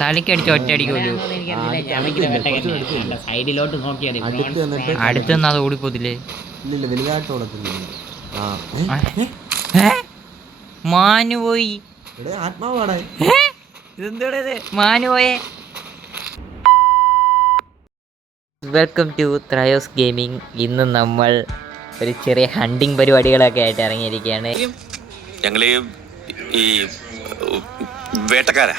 തലക്കടിച്ച് ഒറ്റയടിക്കുമല്ലോ. സൈഡിലോട്ട് നോക്കിയാൽ അടുത്ത് നിന്ന് അത് ഓടിപ്പോത്തില്ലേ? മാനു പോയി. ഇതെന്തോടേ മാനു പോയേ? വെൽക്കം ടു ത്രയോസ് ഗെയിമിംഗ്. ഇന്ന് നമ്മൾ ഒരു ചെറിയ ഹണ്ടിങ് പരിപാടികളൊക്കെ ആയിട്ട് ഇറങ്ങിയിരിക്കുകയാണ്. ഞങ്ങൾ ഈ വേട്ടക്കാരാ.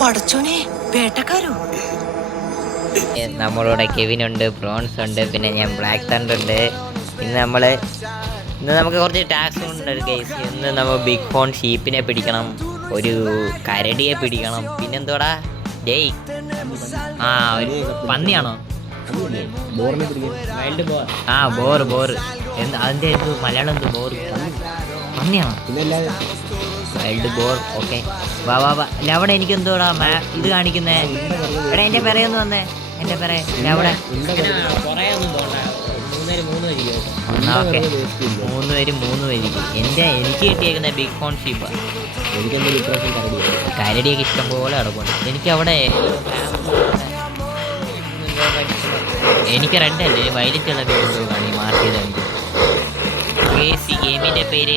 പടച്ചോനെ, വേട്ടക്കാരോ? നമ്മളോടെ കെവിൻ ഉണ്ട്, ബ്രോൺസ് ഉണ്ട്, പിന്നെ ഞാൻ ബ്ലാക്ക് തണ്ടർ ഉണ്ട്. ഇന്ന് നമുക്ക് കുറച്ച് ടാസ്ക് ഉണ്ട് ഗൈസ്. ഇന്ന് നമ്മൾ ബിഗ് ഫോൺ ഷീപ്പിനെ പിടിക്കണം, ഒരു കരടിയെ പിടിക്കണം, പിന്നെന്തോടാ ഡേയ് ഒരു പന്നിയാണോ? ബോർ അതിന്റെ മലയാളം എന്ത്? ബോർ പന്നിയാണോ? Wild boar. ഓക്കെ, വാ അവിടെ എനിക്ക് എന്തോടാ ഇത് കാണിക്കുന്നേ? എടാ എന്റെ പെരയൊന്ന് വന്നേ, എന്റെ പെര അവിടെ. ഓക്കെ, 3 പേര്. എനിക്ക് കിട്ടിയേക്കുന്ന ബിഗ് ഫോൺ ഷീപ്പ്. കരടിയൊക്കെ ഇഷ്ടം പോലെ കിടപ്പുണ്ട്. എനിക്ക് അവിടെ എനിക്ക് റെഡ് അല്ലേ വയലറ്റ് ഉള്ള പേരുകളാണ് ഈ മാർക്ക് ചെയ്ത് കാണിക്കുന്നത്. ഈ ഗെയിമിൻ്റെ പേര്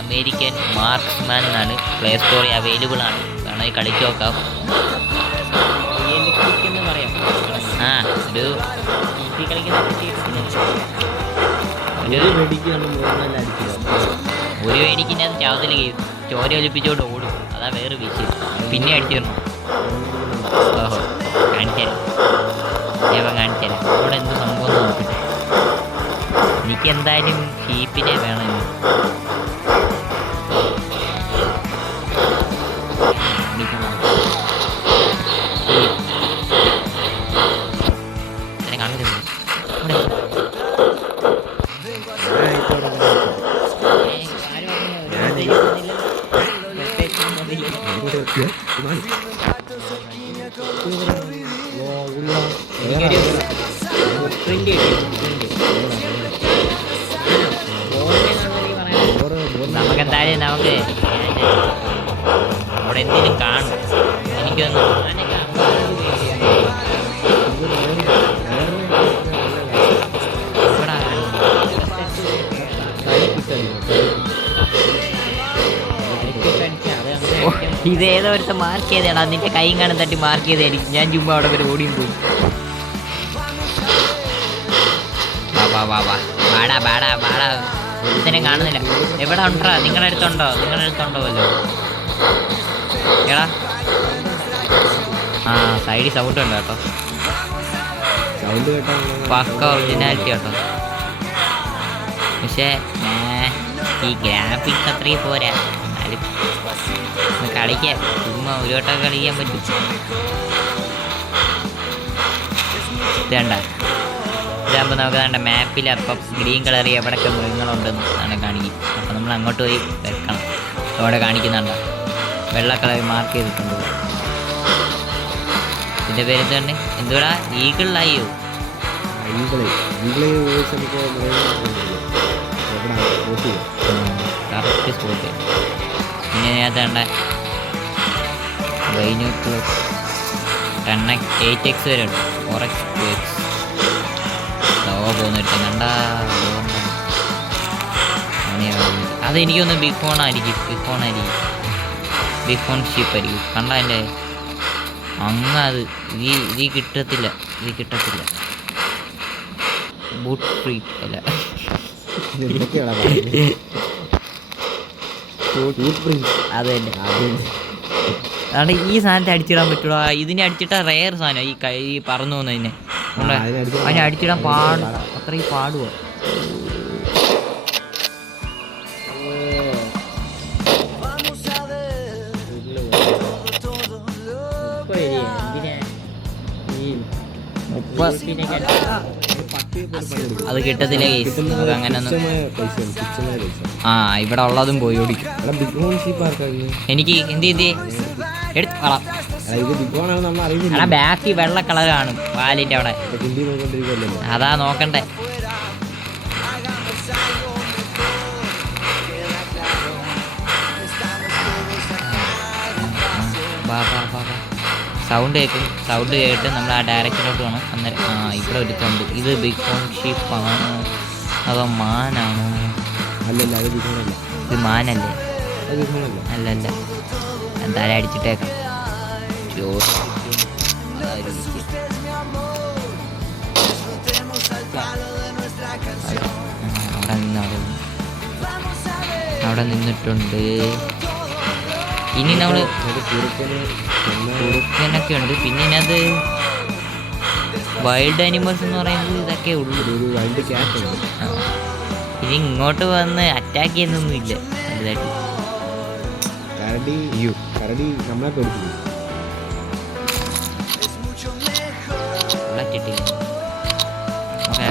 അമേരിക്കൻ മാർക്സ്മാൻ എന്നാണ്. പ്ലേ സ്റ്റോറിൽ അവൈലബിൾ ആണ്, വേണമെങ്കിൽ കളിച്ചു നോക്കാം. ഒരു വെടിക്കിൻ്റെ ചാവത്തിൽ ചോര ഒലിപ്പിച്ചോണ്ട് ഓടും, അതാ വേറെ വിഷയം. പിന്നെ അടിച്ചു തരണം. ഓഹോ, കാണിച്ചുതരാം, അവിടെ എന്ത് സംഭവം നോക്കട്ടെ. എനിക്ക് എന്തായാലും ഷീപ്പിനെ വേണം. നമുക്കെന്തായാലും നമുക്ക് അവിടെ എന്തെങ്കിലും കാണും. എനിക്കൊന്ന് ഇതേതോ ഒരുത്ത മാർക്ക് ചെയ്തേടാ, നിന്റെ കൈയും കാണാൻ തട്ടി മാർക്ക് ചെയ്തായിരിക്കും. ഞാൻ ചുമ്മാ അവിടെ വരെ ഓടിയും പോയി. വാടാ ഒരുത്തനെ കാണുന്നില്ല. എവിടെ ഉണ്ടാ? നിങ്ങളുടെ അടുത്തുണ്ടോ വല്ലോ? എടാ സൈഡിൽ സൗണ്ട് ഉണ്ട് കേട്ടോ, പക്ക ഒറിജിനാലിറ്റി കേട്ടോ. പക്ഷേ ഈ ഗ്രാഫിക്സ് അത്രയും പോരാ. കളിക്കാൻ ചുമ്മാ ഒരു വട്ടം കളിക്കാൻ പറ്റും. ഇതേണ്ട, ഇതാകുമ്പോൾ നമുക്ക് വേണ്ട മാപ്പിൽ അപ്പം ഗ്രീൻ കളറിൽ എവിടെയൊക്കെ മൃഗങ്ങളുണ്ടെന്ന് ആണ് കാണിക്കും. അപ്പം നമ്മൾ അങ്ങോട്ട് പോയി വെക്കണം. അവിടെ കാണിക്കുന്നുണ്ടോ വെള്ള കളർ മാർക്ക് ചെയ്തിട്ടുണ്ട്. ഇതിൻ്റെ പേര് എന്താണ്? എന്തുകൂടാ? ഈഗിളായോ? Correct spot. പിന്നെ അതിനകത്ത് 8x വരെ ഉണ്ട്. 4x 2x പോകുന്നൊരുത്തം കണ്ടാ. അതെനിക്കൊന്ന് ബിഗ് ഫോൺ ആയിരിക്കും. ബിഗ് ഫോൺ ഷീപ്പായിരിക്കും. കണ്ട എൻ്റെ അത് ഇത് കിട്ടത്തില്ല. ബൂട്ട് ഫ്രീ അല്ല, അത് തന്നെ. അതാണ് ഈ സാധനത്തെ അടിച്ചിടാൻ പറ്റുള്ളൂ. ഇതിനെ അടിച്ചിട്ടാ റെയർ സാധനം ഈ പറന്നു പോകുന്നതിനെ. അതിനെ അടിച്ചിടാൻ അത്രയും പാടുവോ? അത് കിട്ടത്തില്ല കേസ്. അത് അങ്ങനെ ഇവിടെ ഉള്ളതും പോയി ഓടിക്കും. എനിക്ക് ബാക്കി വെള്ള കളർ കാണും വാലിന്റെ അവിടെ. അതാ നോക്കണ്ടേ. വാ വാ വാ വാ. സൗണ്ട് കേൾക്കും. സൗണ്ട് കേട്ട് നമ്മൾ ആ ഡയറക്ഷനിലോട്ട് പോകണം. അന്നേരം ഇവിടെ ഒരുത്തുണ്ട്. ഇത് ബിഗ് ഫോൺ ഷീപ്പാണോ അതോ മാനാണോ? അല്ലല്ല, അത് ബിഗോണല്ല. ഇത് മാനല്ലേ? അത് ബിഗോണല്ല. അല്ലല്ല, എന്തായാലും അടിച്ചിട്ടേക്കാം. അവിടെ നിന്നിട്ടുണ്ട്. ഇനി നമ്മൾ കുറുക്കനൊക്കെ ഉണ്ട്. പിന്നെ ഇതിനകത്ത് വൈൽഡ് ആനിമൽസ് എന്ന് പറയുന്നത് ഇതൊക്കെ ഉള്ളൂ. ഒരു വൈൽഡ് ക്യാറ്റ് ഉണ്ട്. ഇനി ഇങ്ങോട്ട് വന്ന് അറ്റാക്ക് ചെയ്യുന്നൊന്നുമില്ല വലുതായിട്ട്. കരടി നമ്മളെ പേടിപ്പിക്കും.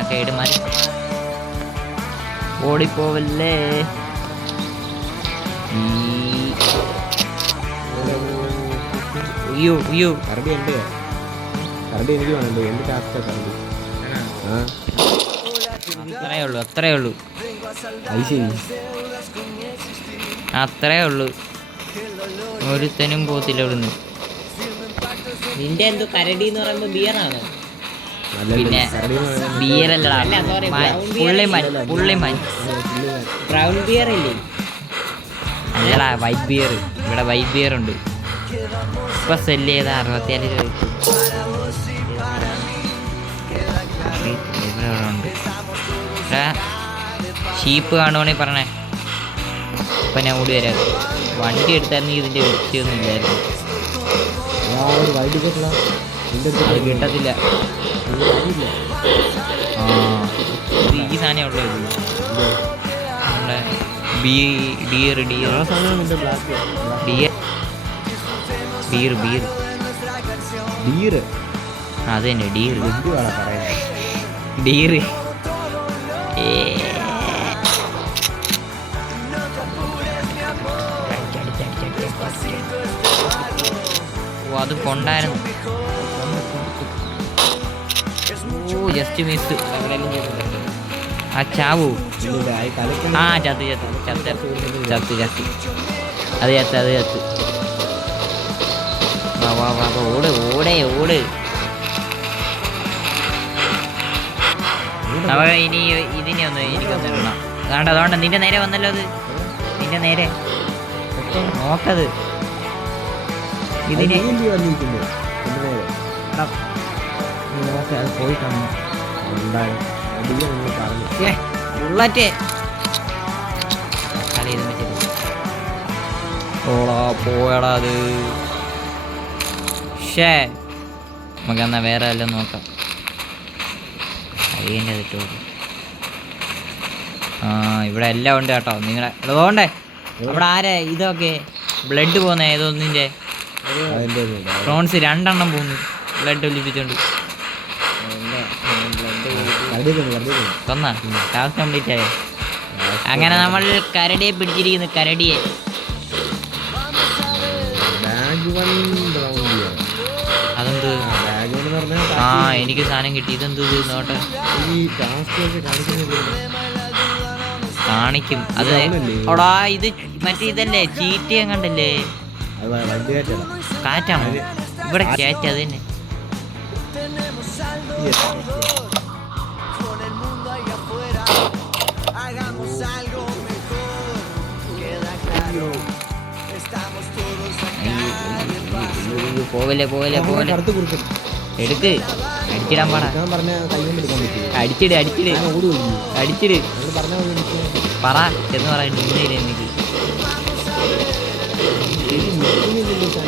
കേട് മാറി ഓടിപ്പോവല്ലേ. കരടി എൻ്റെ എനിക്ക് വേണല്ലോ. എൻ്റെ ടാസ്കാ കരടി. അത്രേ ഉള്ളൂ. അത് ശരി, അത്രേ ഉള്ളൂ. ഒരുത്തനും പോത്തില്ല ഇവിടുന്ന്. നിന്റെ എന്തോ കരടി എന്ന് പറയുമ്പോ ബിയറാണോ? പിന്നെ ബിയറല്ലടാ, പുള്ളിമാൻ ബ്രൗൺ ബിയർ ഇല്ലേ? അല്ലടാ, വൈറ്റ് ബിയർ. ഇവിടെ വൈറ്റ് ബിയർ ഉണ്ട്. ഇപ്പൊ സെല്ല് ചെയ്ത 64 രൂപ. ഉണ്ട്. ഷീപ്പ് കാണുവാണെങ്കിൽ പറഞ്ഞേ. ഇപ്പൊ ഞാൻ ഓടി വരാം. വണ്ടി എടുത്തായിരുന്നെങ്കിൽ ഇതിന്റെ വൃത്തിയൊന്നും ഇല്ലായിരുന്നു. അത് കിട്ടത്തില്ല. ഇത് ഈ സാധനം ഉള്ളത് നമ്മുടെ ബിയർ അത് തന്നെ ഡീർ. അത് കൊണ്ടായിരുന്നു. Just miss. ആ ചാവൂ. ആ ചത്ത് അത് ചത്ത്. വാ ഓട്. നമുക്ക് ഇനി ഇതിനെ ഒന്ന് എനിക്കൊന്ന് ഇടണം. അതുകൊണ്ട് നിന്റെ നേരെ വന്നല്ലോ. അത് നിന്റെ നേരെ നോക്കത്. ഇതിനെ അത് പോയി കാണുന്നു. ബുള്ളറ്റ് പോയടാ അത്. നമുക്കെന്നാ വേറെ എല്ലാം നോക്കാം. അരിയൻ്റെ അതിട്ടോ. ഇവിടെ എല്ലാം ഉണ്ട് കേട്ടോ. നിങ്ങളെ അതുകൊണ്ടേ അവിടെ ആരാ ഇതൊക്കെ ബ്ലഡ് പോകുന്ന ഏതൊന്നിൻ്റെ പ്രോൺസ് 2 എണ്ണം പോകുന്നു. ബ്ലഡ് ഒലിപ്പിച്ചോണ്ട് തന്നാ ടാസ്ക് കംപ്ലീറ്റ് ആയോ? അങ്ങനെ നമ്മൾ കരടിയെ പിടിച്ചിരിക്കുന്നു. കരടിയെ അതെന്ത്? എനിക്ക് സാധനം കിട്ടി. ഇതെന്ത് നോട്ടെ കാണിക്കും. അത് ഓടാ, ഇത് മറ്റേ ഇതല്ലേ ചീറ്റയും കണ്ടല്ലേ? കാറ്റാണോ? ഇവിടെ കാറ്റ്. അത് തന്നെ. പോവല്ലേ എടുക്ക്. അടിച്ചിടാൻ പാടാ. അടിച്ചിട് പറ എന്ന് പറയുന്നു. എനിക്ക്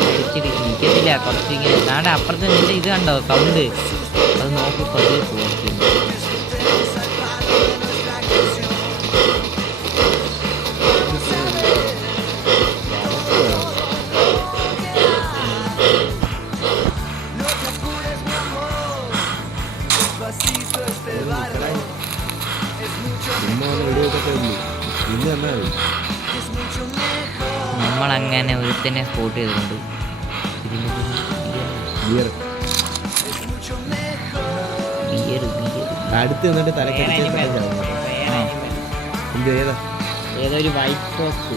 അടിച്ചിട് നിൽക്കത്തില്ല. കുറച്ച് ഇങ്ങനെ നാടെ അപ്പുറത്ത് നിന്റെ ഇത് കണ്ടോ സൗണ്ട്? അത് നോക്കി പതിയെ പോർക്കുന്നു. നമ്മളങ്ങനെ ഒരുത്തനെ സ്പോട്ട് ചെയ്തിട്ടുണ്ട്. അടുത്ത് നിന്നിട്ട് ഏതൊരു വൈറ്റ് ഫോക്സ്.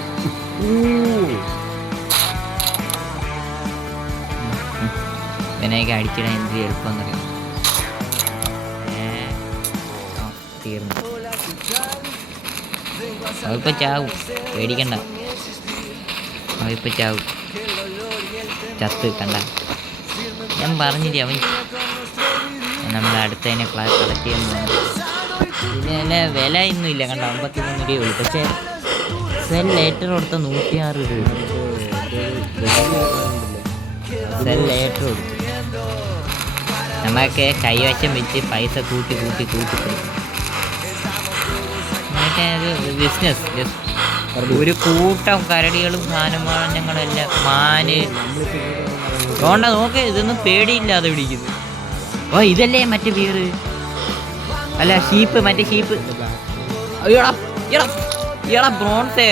ഇവനെയൊക്കെ അടിച്ചിടാൻ എന്ത് എളുപ്പമെന്നറിയാം. തീർന്നു. അവയിപ്പോൾ ചാവും, പേടിക്കണ്ട. അവയിപ്പോൾ ചാവും, ചത്ത് കണ്ട. ഞാൻ പറഞ്ഞില്ലേ അവൻ നമ്മൾ അടുത്തതിനെ കളക്ട് ചെയ്യാൻ പോകുന്നു. ഇതിന് വില ഒന്നും ഇല്ല കണ്ട, 53 രൂപയുള്ളൂ. പക്ഷേ സെൽ ലേറ്റർ കൊടുത്ത 106 രൂപ. സെൽ ലേറ്റർ കൊടുത്തു. നമുക്ക് കൈവശം വെച്ച് പൈസ കൂട്ടി കൊടുക്കും. ബിസിനസ് ഒരു കൂട്ടം കരടികളും സാധനങ്ങളും എല്ലാം മാന് അതുകൊണ്ടാ നോക്ക്. ഇതൊന്നും പേടിയില്ലാതെ പിടിക്കുന്നു. ഓ ഇതല്ലേ മറ്റേ വീട്, അല്ല ഷീപ്പ്, മറ്റേ ഷീപ്പ്. ബ്രോൺസേ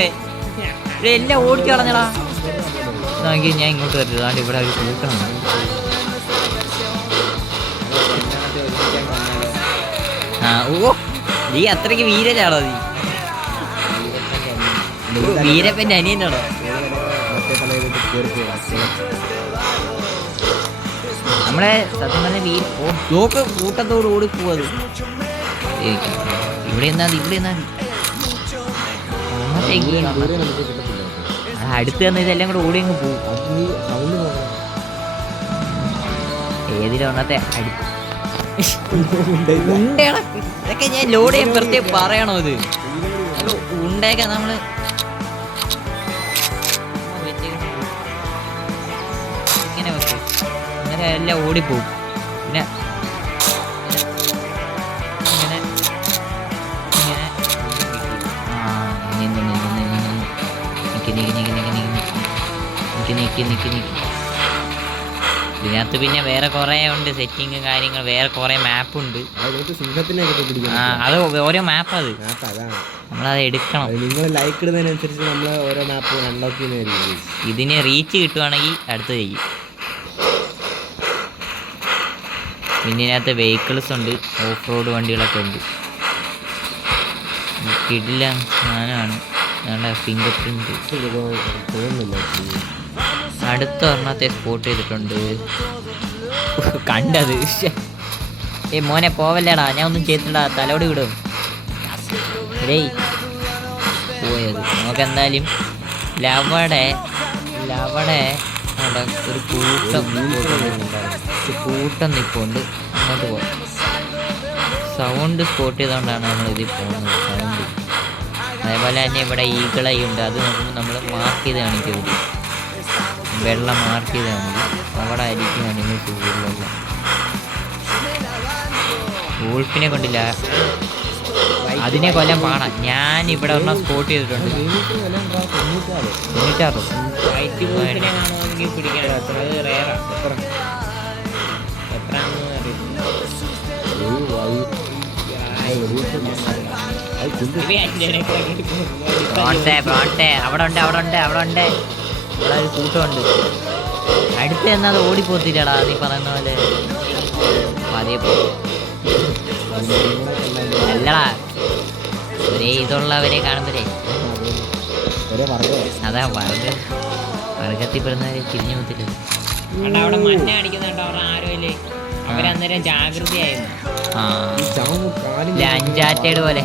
എല്ലാം ഓടിച്ചു കളഞ്ഞടാ. നോക്കി ഞാൻ ഇങ്ങോട്ട് വരരുത്. അതുകൊണ്ട് ഇവിടെ ഒരു കൂട്ടം. ഓ നീ അത്രയ്ക്ക് വീരനാണോ? നീ വീരപ്പൻ്റെ അനിയനാണോ? നമ്മളെ സത്യം പറഞ്ഞ നോക്ക് കൂട്ടത്തോട് ഓടിപ്പോവത്. ഇവിടെ അടുത്ത് തന്നെ ഇതെല്ലാം കൂടെ ഓടി അങ്ങ് പോകും. ഏതിലൊന്നത്തെ ഉണ്ടേടാ. ഇതൊക്കെ ഞാൻ ലോഡ് ചെയ്യാൻ പ്രത്യേകം പറയണോ? ഇത് ഉണ്ടയൊക്കെ നമ്മള് ഇങ്ങനെ വെക്കും, അങ്ങനെ എല്ലാം ഓടിപ്പോവും. പിന്നെ ഇങ്ങനെ ഇങ്ങനെ നിക്ക്. ഇതിനകത്ത് പിന്നെ വേറെ കുറേ ഉണ്ട് സെറ്റിങ് കാര്യങ്ങൾ, വേറെ കുറേ മാപ്പുണ്ട്. അത് ഓരോ മാപ്പ്, അത് നമ്മളത് എടുക്കണം. നിങ്ങൾ ലൈക്ക് ഇടുന്നതിനനുസരിച്ച് നമ്മൾ ഓരോ മാപ്പ് അൺലോക്ക് ചെയ്യുന്നതായിരിക്കും. ഇതിന് റീച്ച് കിട്ടുവാണെങ്കിൽ അടുത്ത് ചെയ്യും. പിന്നെ ഇതിനകത്ത് വെഹിക്കിൾസ് ഉണ്ട്, ഓഫ് റോഡ് വണ്ടികളൊക്കെ ഉണ്ട്. കിടില സാധനമാണ്. ഞങ്ങളുടെ ഫിംഗർ പ്രിന്റ് തോന്നുന്നില്ല. അടുത്ത ഒരെണ്ണത്തെ സ്പോട്ട് ചെയ്തിട്ടുണ്ട്. കണ്ടത് മോനെ പോവല്ലേടാ, ഞാൻ ഒന്നും ചെയ്തിട്ടാ, തലോട് വിടും. ഡേയ് പോയത്. നമുക്ക് എന്തായാലും ലവടെ അവിടെ ഒരു കൂട്ടം നിൽപ്പുണ്ട്. അങ്ങോട്ട് പോകാം. സൗണ്ട് സ്പോട്ട് ചെയ്തുകൊണ്ടാണ് നമ്മളിതിൽ പോകുന്നത്. സൗണ്ട് അതേപോലെ തന്നെ ഇവിടെ ഈകളയുണ്ട്. അത് നോക്കുമ്പോൾ നമ്മൾ മാർക്ക് ചെയ്ത് കാണിക്കും. വെള്ളം മാർക്ക് ചെയ്ത് കാണിക്കും. അവിടെ ആയിരിക്കും അനിമൽസ് കൂടുതലുള്ള. വോൾഫിനെ കൊണ്ടില്ല, അതിനെ കൊല്ലാൻ പാടാം. ഞാൻ ഇവിടെ ഒരെണ്ണം സ്പോട്ട് ചെയ്തിട്ടുണ്ട്. 96 അവിടെ ഉണ്ട്. ഇവിടെ ഒരു കൂട്ടമുണ്ട്. അടുത്ത് എന്നാൽ ഓടിപ്പോത്തില്ലടാ, നീ പറയുന്ന പോലെ. അതേ അല്ലടാ, ഒരേ ഇതുള്ളവരെ കാണുമ്പോഴേ അതാ വർഗത്തിൽപ്പെടുന്നവരെ തിരിഞ്ഞു പോത്തില്ലത്. അവിടെ മഞ്ഞ അടിക്കുന്നുണ്ടോ? അവിടെ ആരുമില്ലേ? അവരന്നേരം ജാഗ്രതയായിരുന്നു. അഞ്ചാറ്റേട് പോലെ.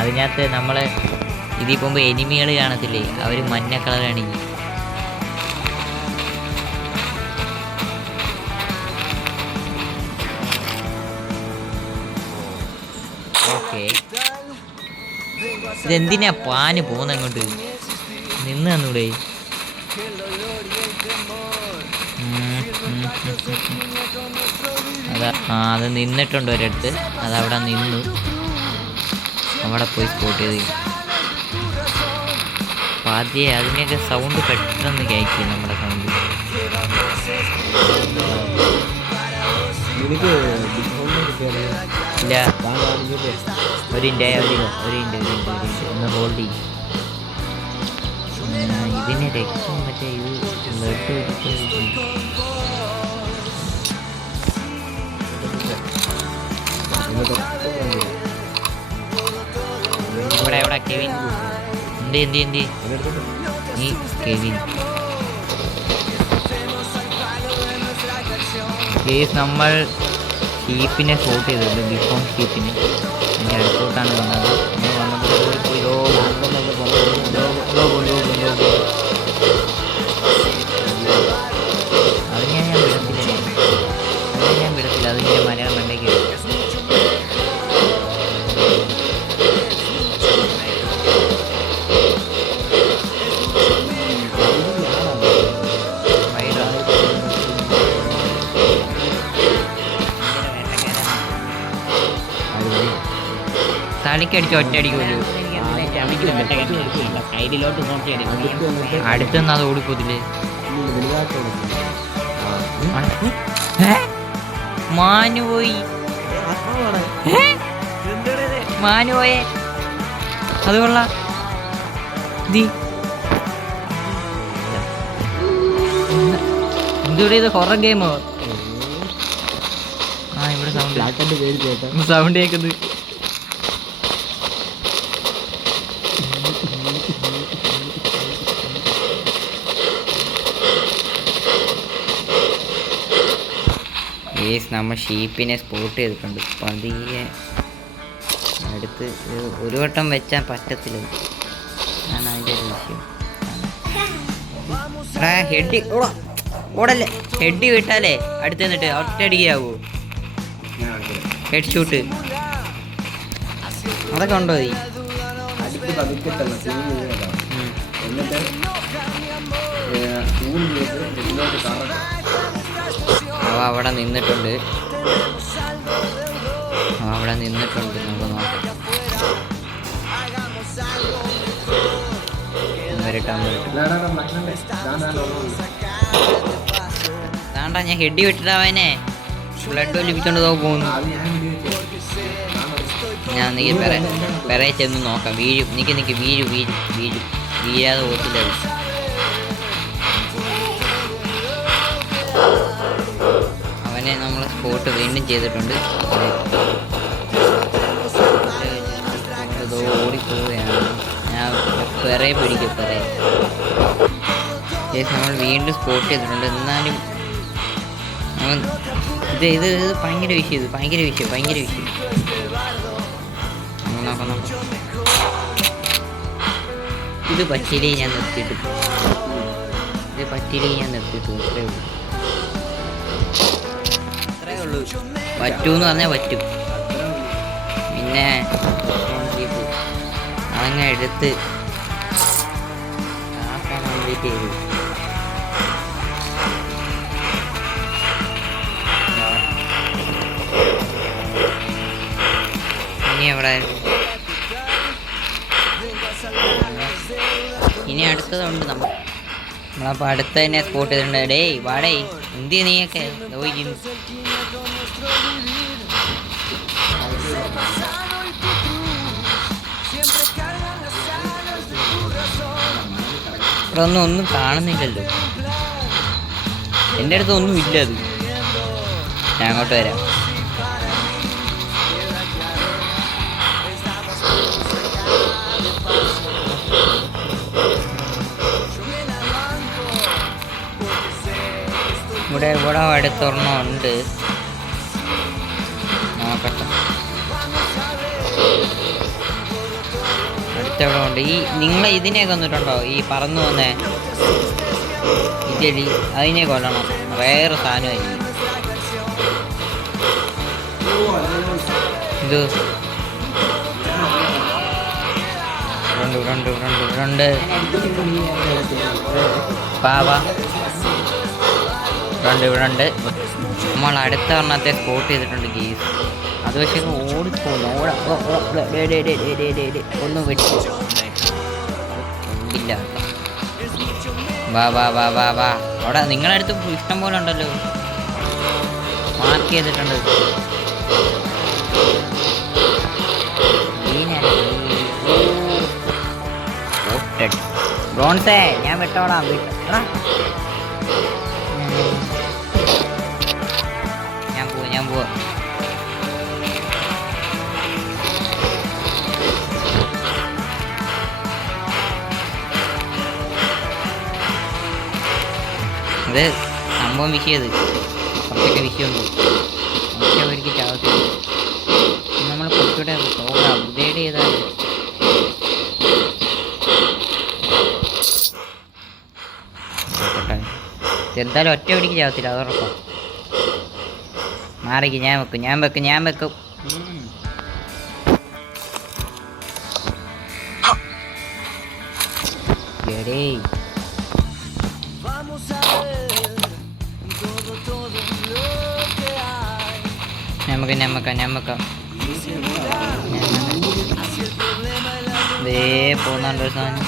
അതിനകത്ത് നമ്മള് ഇതിൽ പോകുമ്പോൾ എനിമികൾ കാണത്തില്ലേ, അവർ മഞ്ഞ കളറാണെങ്കിൽ. ഓക്കെ, ഇതെന്തിനാ പാന് പോകുന്ന അങ്ങോട്ട്? നിന്ന് തന്നൂടെ? അതാ അത് നിന്നിട്ടുണ്ട് ഒരിടത്ത്. അതവിടെ നിന്നു. അവിടെ പോയി സ്പോട്ട് ചെയ്ത് ആദ്യമേ അതിനെയൊക്കെ സൗണ്ട് പെട്ടെന്ന് കേൾക്കും. നമ്മുടെ സൗണ്ട് ഇല്ല. ഒരു ഒന്ന് ഹോൾഡ് ചെയ്യും. ഇതിന് രക്തം മറ്റേ ഇത് ഇവിടെ എവിടെ കെവിൻ എന്ത് നീ കെവിൻ ഗേസ് നമ്മൾ ഷീപ്പിനെ സ്പോട്ട് ചെയ്തിട്ടുണ്ട്, ബിഗ് ഹോം ഷീപ്പിനെ. അതിൻ്റെ അടുത്തോട്ടാണ് വന്നത്. നമ്മൾ വന്നപ്പോൾ പോയി അതിനെ ഞാൻ വിടത്തില്ല, അതിൻ്റെ മലയാളം മണ്ടേക്ക് തളിക്കടിച്ച് ഒറ്റയടിക്ക് പോലും അടുത്തൊന്നും അത് ഓടിപ്പോത്തില്ലേ. മാനു പോയി, മാനു പോയേ. അത് കൊള്ളാം. എന്തുകൂടെ ഇത് ഹൊറർ ഗെയിമോ? ആ ഇവിടെ സൗണ്ട് കേൾക്കുന്നത്. നമ്മൾ ഷീപ്പിനെ സ്പോട്ട് ചെയ്തിട്ടുണ്ട്. പതിയെ അടുത്ത് ഒരു വട്ടം വെച്ചാൽ പറ്റത്തില്ല, ആണ് അതിൻ്റെ ഒരു വിഷയം. ഹെഡ് ഓടല്ലേ, ഹെഡ് വിട്ടാലേ അടുത്ത് നിന്നിട്ട് ഒറ്റയടിക്കാവൂ. ഹെഡ് ഷൂട്ട് അതൊക്കെ ഉണ്ടോ? അവ അവിടെ നിന്നിട്ടുണ്ട്, നമുക്ക് നോക്കാം. വേണ്ട, ഞാൻ ഹെഡ് വിട്ടിട്ടവനെ ബ്ലഡ് ഒലിപ്പിച്ചോണ്ട് പോകുന്നു. ഞാൻ നീ പെറയെ ചെന്ന് നോക്കാം. വീഴും, നിക്ക് വീഴാതെ പോത്തില്ല. അവനെ നമ്മൾ സ്പോട്ട് വീണ്ടും ചെയ്തിട്ടുണ്ട്. ഓടിപ്പോവുകയാണ്. ഞാൻ പെറയെ പിടിക്കും. നമ്മൾ വീണ്ടും സ്പോട്ട് ചെയ്തിട്ടുണ്ട്. എന്നാലും ഇത് ഭയങ്കര വിഷയം. നോക്കാം. ഇത് പറ്റിയില്ലേ ഞാൻ നിർത്തിയിട്ട് അത്രേ ഉള്ളൂ. പറ്റൂന്ന് പറഞ്ഞാൽ പറ്റും. പിന്നെ അതങ്ങനെ എടുത്ത് കംപ്ലീറ്റ് ചെയ്തു. ഇനി അടുത്തതുണ്ട്. നമ്മളപ്പോൾ അടുത്ത തന്നെ സ്പോട്ട് ചെയ്തിട്ടുണ്ട്. ഡേയ് വാടേ, എന്തിയ നീയൊക്കെ നോക്കുന്നു? ഇവിടെ ഒന്നും കാണുന്നില്ലല്ലോ. എൻ്റെ അടുത്ത് ഒന്നും ഇല്ല. അത് ഞാൻ അങ്ങോട്ട് വരാം. ഇവിടെ അടുത്തൊരെണ്ണം ഉണ്ട്, നോക്കട്ടെ. അടുത്തെവിടെ ഉണ്ട്? ഈ നിങ്ങൾ ഇതിനെ കൊന്നിട്ടുണ്ടോ? ഈ പറന്നു വന്നേ ഇറ്റലി, അതിനെ കൊല്ലണം. വേറെ സാധനമായിരിക്കും ഇത്. രണ്ട് പാവാ ഇവിടെ ഉണ്ട്. നമ്മൾ അടുത്ത എണ്ണത്തെ സ്പോട്ട് ചെയ്തിട്ടുണ്ട് ഗീസ്. അത് പക്ഷേ ഓടിപ്പോന്നു. ഒന്ന് വെച്ചു ഇല്ല. വാ അവിടെ നിങ്ങളടുത്ത് ഇഷ്ടം പോലെ ഉണ്ടല്ലോ, മാർക്ക് ചെയ്തിട്ടുണ്ട്. ബ്രോൺസേ ഞാൻ വിട്ടോളാം. ഞാൻ പോവാ. അത് സംഭവം വിഷയത് കുറച്ചൊക്കെ വിഷയമുണ്ട്. പക്ഷെ അവർക്ക് ചാവത്തില്ല. നമ്മൾ കുറച്ചുകൂടെ അപ്ഗ്രേഡ് ചെയ്താൽ എന്തായാലും ഒറ്റ പിടിക്ക് ചാവത്തില്ല, അതുറപ്പാ. മാറിക്ക്, ഞാൻ വെക്കും. എടേ ഞമ്മക്ക ദേ പോന്നുണ്ട് ഒരു സാധനം.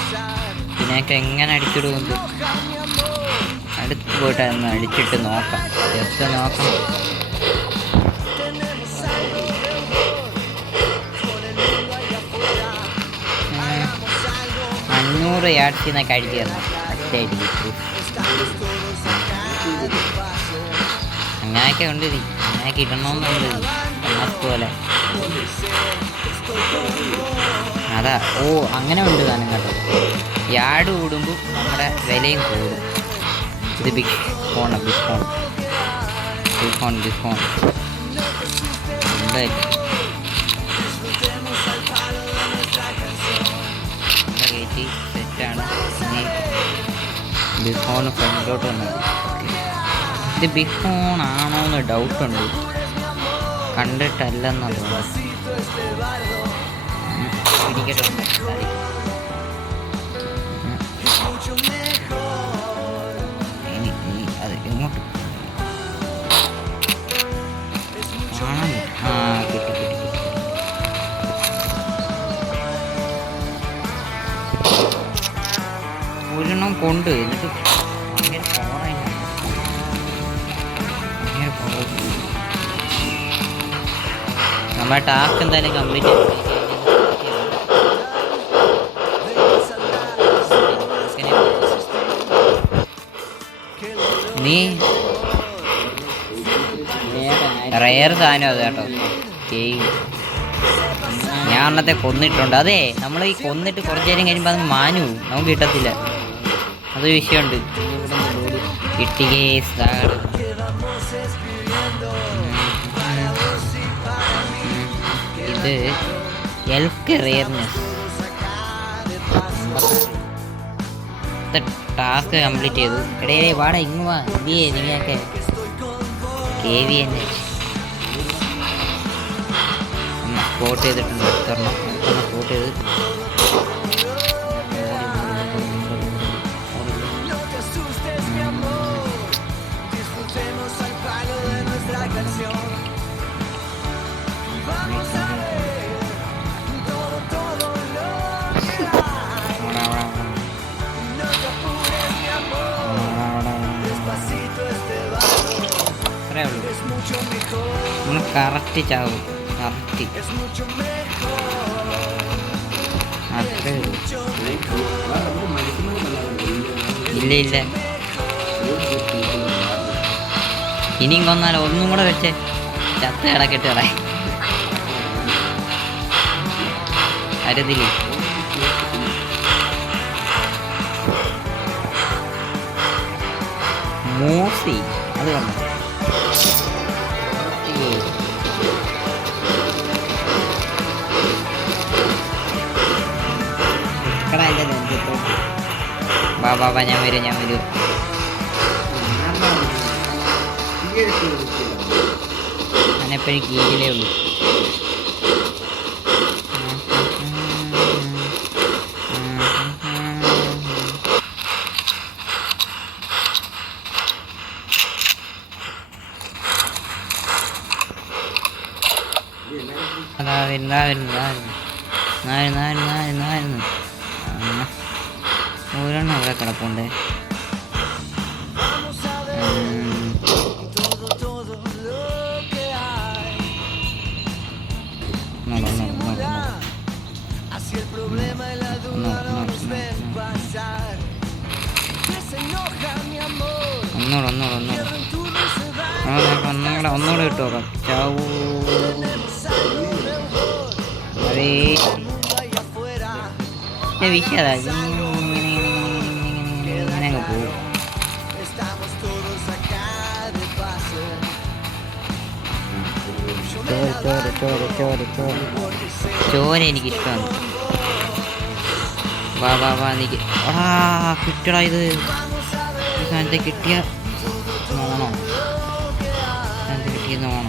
ഇതിനൊക്കെ എങ്ങനെ അടിച്ചിടുന്നത്? അടുത്ത് പോയിട്ട് ഒന്ന് അടിച്ചിട്ട് നോക്കാം, ജസ്റ്റ് നോക്കാം. അഞ്ഞൂറ് യാർഡ്സിൽ നിന്നൊക്കെ അടിച്ചു തരണം ഒറ്റയടിക്ക്. അങ്ങനെയൊക്കെ ഉണ്ട്, അങ്ങനെയൊക്കെ ഇടണമെന്നുണ്ട് മാസ്ക് പോലെ. അതാ അങ്ങനെ ഉണ്ട് താനും കേട്ടോ. യാർഡ് കൂടുമ്പോൾ നമ്മുടെ വിലയും കൂടും. ഇത് ബിഗ് ഫോൺ കയറ്റി സെറ്റാണ്. ബിഗ് ഫോൺ ഫ്രണ്ടിലോട്ട് വന്നത്. ഇത് ബിഗ് ഫോൺ ആണോ എന്ന് ഡൗട്ടുണ്ട്, കണ്ടിട്ടല്ലെന്നുള്ളത്. പിടിക്കട്ടെ, അത് എങ്ങോട്ട് കിട്ടി. ഒരെണ്ണം കൊണ്ട് എന്നിട്ട് നമ്മുടെ ടാസ്ക് എന്തായാലും കംപ്ലീറ്റ് നീ റയർ സാധനം അത് കേട്ടോ. ഞാൻ അന്നത്തെ കൊന്നിട്ടുണ്ട്. അതെ, നമ്മൾ ഈ കൊന്നിട്ട് കുറച്ച് നേരം കഴിയുമ്പോൾ അത് മാനു നമുക്ക് കിട്ടത്തില്ല. അതൊരു വിഷയമുണ്ട്. കിട്ടി ഇത് എൽക്ക് റെയർനെസ്. ടാസ്ക് കംപ്ലീറ്റ് ചെയ്തു. ഇടയിലെ വാടാ ഇങ്ങ് വാ. എന്തിയേ നിങ്ങളൊക്കെ KV തന്നെ സ്പോട്ട് ചെയ്തിട്ടുണ്ട്. സ്പോട്ട് ചെയ്ത് നമ്മൾ കറക്റ്റ് ചാവും. കറക്റ്റ് അത്രേ ഉള്ളൂ. ഇല്ല ഇനിയും കൊന്നാലോ? ഒന്നും കൂടെ വെച്ചേ ചത്ത കിടക്കിട്ട് കളെ അരുതില്ലേ. മൂസി അത് കണ്ടോ? ബാബാ ഞാൻ വരും. ഞാനെപ്പോഴും കീഴിലേ ഉള്ളൂ. അതാ വരുന്നു. ഒരെണ്ണം അവിടെ കിടപ്പുണ്ട്. ഒന്നുകൂടെ ഇട്ട് നോക്കാം. ചാവൂ വിഷയതാ അങ്ങനെ അങ്ങ് പോകും. ചോര എനിക്കിഷ്ടമാണ്. വാ വാ വാ നീക്ക്. കിട്ടടാ ഇത്. ഈ സാധനത്തെ കിട്ടിയ നോണോ? സാധനത്തെ കിട്ടിയ നോണോ?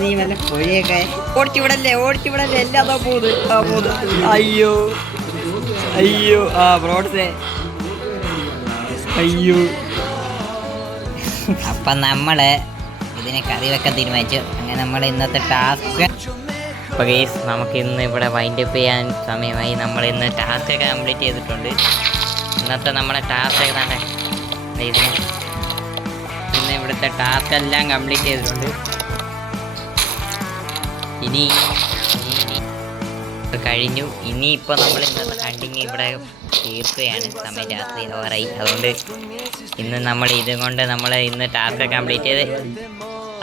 നീ വല്ല പൊഴിയൊക്കെ ഓടിച്ചുവിടല്ലേ എല്ലാതാ പോകുന്നത്. അയ്യോ അയ്യോ ബ്രോഡ്സേ അയ്യോ. അപ്പം നമ്മള് ഇതിനെ കറി വെക്കാൻ തീരുമാനിച്ചു. അങ്ങനെ നമ്മൾ ഇന്നത്തെ ടാസ്ക് അപ്പോൾ ഗൈസ് നമുക്ക് ഇന്ന് ഇവിടെ വൈൻഡപ്പ് ചെയ്യാൻ സമയമായി. നമ്മൾ ഇന്ന് ടാസ്ക് ഒക്കെ കംപ്ലീറ്റ് ചെയ്തിട്ടുണ്ട്. ഇന്നത്തെ നമ്മുടെ ടാസ്ക് ഏതാണ്? ഇന്ന് ഇവിടുത്തെ ടാസ്ക് എല്ലാം കംപ്ലീറ്റ് ചെയ്തിട്ടുണ്ട്. ഇനി കഴിഞ്ഞു. ഇനിയിപ്പോൾ നമ്മൾ ഇന്നത്തെ ഹണ്ടിങ് ഇവിടെ തീർക്കുകയാണ്. സമയം രാത്രി ആവാറായി. അതുകൊണ്ട് ഇന്ന് നമ്മൾ ഇതുകൊണ്ട് നമ്മൾ ഇന്ന് ടാസ്ക് കംപ്ലീറ്റ് ചെയ്ത്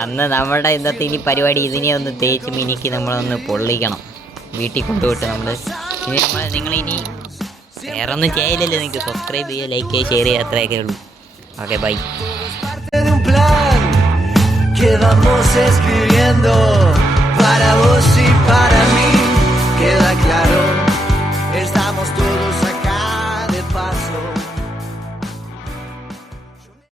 അന്ന് നമ്മുടെ ഇന്നത്തെ ഇനി പരിപാടി ഇതിനെ ഒന്ന് തേച്ച് മിനിക്ക് നമ്മളൊന്ന് പൊള്ളിക്കണം. വീട്ടിൽ കൊണ്ടുപോയിട്ട് നിങ്ങളിനി വേറെ ഒന്നും ചെയ്യില്ലല്ലോ. നിങ്ങൾക്ക് സബ്സ്ക്രൈബ് ചെയ്യുക, ലൈക്ക് ചെയ്യുക, ഷെയർ ചെയ്യുക, അത്രയൊക്കെ ഉള്ളൂ. Okay bye. Para vos y para mí queda claro.